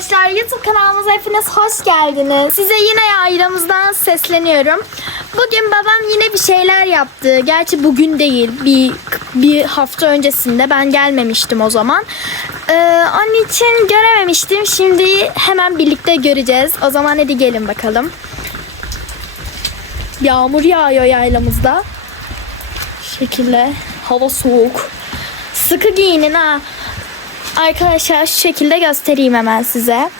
arkadaşlar YouTube kanalımıza hepiniz hoş geldiniz. Size yine yaylamızdan sesleniyorum. Bugün babam yine bir şeyler yaptı. Gerçi bugün değil bir bir hafta öncesinde ben gelmemiştim o zaman. Ee, onun için görememiştim. Şimdi hemen birlikte göreceğiz. O zaman hadi gelin bakalım. Yağmur yağıyor yaylamızda. Şekilde hava soğuk. Sıkı giyinin ha. Arkadaşlar şu şekilde göstereyim hemen size.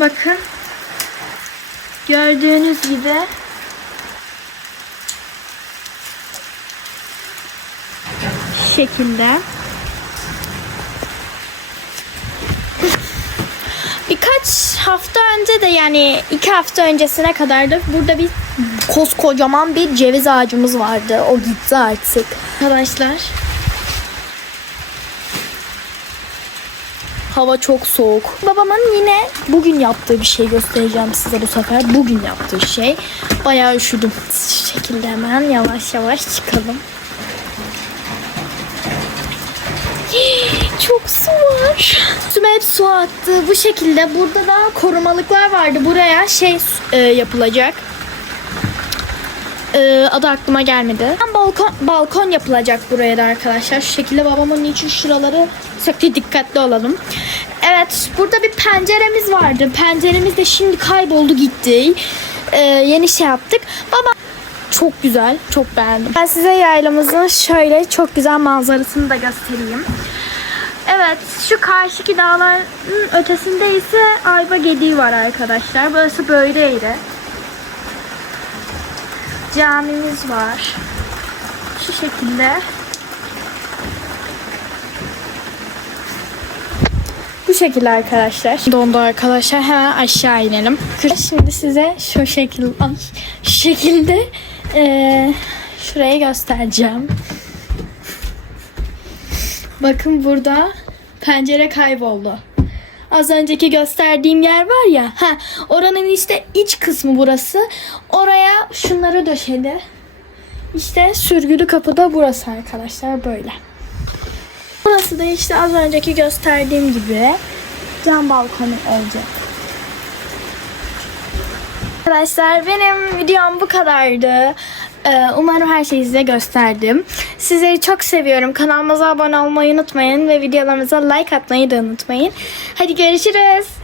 Bakın. Gördüğünüz gibi. Şekilde. Birkaç hafta önce de yani iki hafta öncesine kadar da burada bir koskocaman bir ceviz ağacımız vardı. O gitti artık. Arkadaşlar Hava çok soğuk. Babamın yine bugün yaptığı bir şey göstereceğim size bu sefer. Bugün yaptığı şey. Bayağı üşüdüm. Şu şekilde hemen yavaş yavaş çıkalım. Çok su var. Üstüme hep su attı. Bu şekilde burada da korumalıklar vardı. Buraya şey e, yapılacak. E, adı aklıma gelmedi. Balkon, balkon yapılacak buraya da arkadaşlar. Şu şekilde babamın için şuraları saklı dikkatli olalım. Evet burada bir penceremiz vardı. Penceremiz de şimdi kayboldu gitti. E, yeni şey yaptık. Baba çok güzel. Çok beğendim. Ben size yaylamızın şöyle çok güzel manzarasını da göstereyim. Evet şu karşıki dağların ötesinde ise Ayva Gediği var arkadaşlar. Burası böyleydi. Camimiz var. Şu şekilde. Bu şekilde arkadaşlar. Dondu arkadaşlar. Hemen aşağı inelim. Şimdi size şu şekilde şu şekilde eee şurayı göstereceğim. Bakın burada pencere kayboldu. Az önceki gösterdiğim yer var ya. Ha, oranın işte iç kısmı burası. Oraya şunları döşedi. İşte sürgülü kapı da burası arkadaşlar böyle. Burası da işte az önceki gösterdiğim gibi cam balkonu olacak. Arkadaşlar benim videom bu kadardı. Ee, Umarım her şeyi size gösterdim. Sizleri çok seviyorum. Kanalımıza abone olmayı unutmayın ve videolarımıza like atmayı da unutmayın. Hadi görüşürüz.